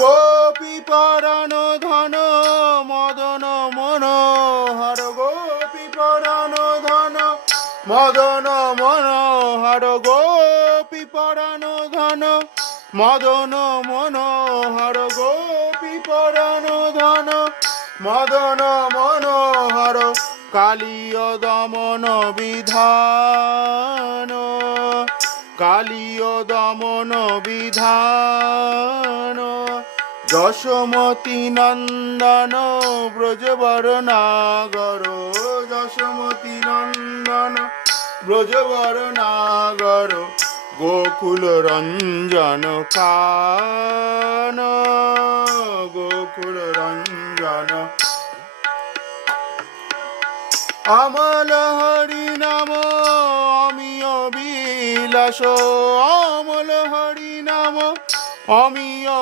গোপী পরাণ ধন মদন মনোহর, গোপী পরাণ ধন মদন মনোহর, গোপী পরাণ ধন মদন মনোহর, গোপী পরাণ ধন মদন মনোহর, কালীয় দমন বিধান, কালীয় দমন বিধান, যশোমতি নন্দন ব্রজবর নাগর, যশোমতি নন্দন ব্রজবর নাগর, গোকুল রঞ্জন কান, গোকুল রঞ্জন। অমল হরি নাম অমিয় বিলাস, অমল হরি নাম অমিয়